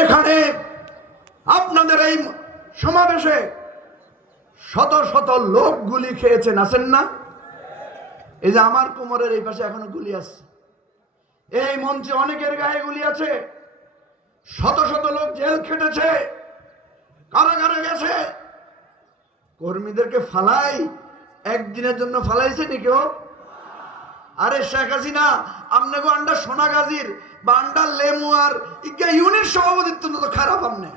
এখানে আপনাদের এই সমাবেশে শত শত লোক গুলি খেয়েছেন, আছেন না? এই যে আমার কোমরের এই পাশে এখনো গুলি আছে, এই মঞ্চে অনেকের গায়ে গুলি আছে। শত শত লোক জেল খেটেছে, কারাগারে গেছে। কর্মীদেরকে ফালাই একদিনের জন্য ফালাইছে নি কেউ? আরে শেখ হাসিনা আমনে গো আন্ডা সোনাগাজীর বা আন্ডা লেমুয়ার ইকা ইউনিট সভাপতিত্ব তো খারাপ। আমনে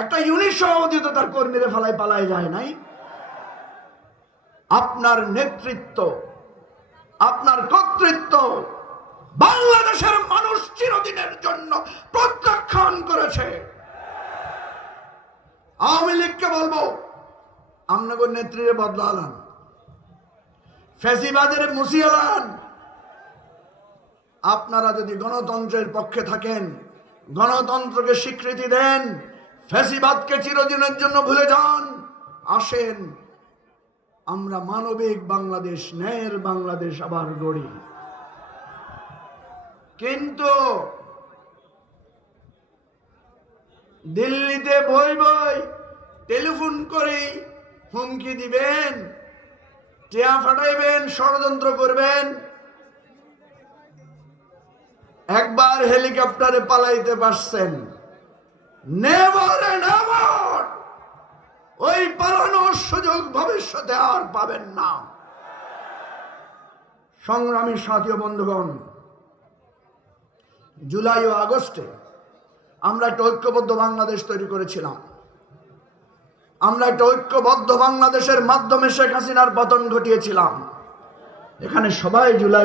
একটা ইউনিট সভাপতি তো তার কর্মীরা ফালাই পালাই যায় নাই। আপনার নেতৃত্ব, আপনার কর্তৃত্ব বাংলাদেশের মানুষ চিরদিনের জন্য প্রত্যাখ্যান করেছে। আওয়ামী লীগকে বলবো, আপনাদের নেত্রীরে বদলালাম, ফ্যাসিবাদের মুছিয়ালান। আপনারা যদি গণতন্ত্রের পক্ষে থাকেন, গণতন্ত্রকে স্বীকৃতি দেন, ফ্যাসিবাদকে চিরদিনের জন্য ভুলে যান, আসেন আমরা মানবিক বাংলাদেশ, ন্যায়ের বাংলাদেশ আবার গড়ি। কিন্তু দিল্লিতে বই বই টেলিফোন করে হুমকি দিবেন, টিয়া ফাটাইবেন, ষড়যন্ত্র করবেন। একবার হেলিকপ্টারে পালাইতে পারছেন, নেভার এন্ড নেভার ওই পালানোর সুযোগ ভবিষ্যতে আর পাবেন না। সংগ্রামী সাথী ও বন্ধুগণ, জুলাই ও আগস্টে আমরা একটা ঐক্যবদ্ধ বাংলাদেশ তৈরি করেছিলাম। আমরা একটা ঐক্যবদ্ধ বাংলাদেশের মাধ্যমে শেখ হাসিনার পতন ঘটিয়েছিলাম। এখানে সবাই জুলাই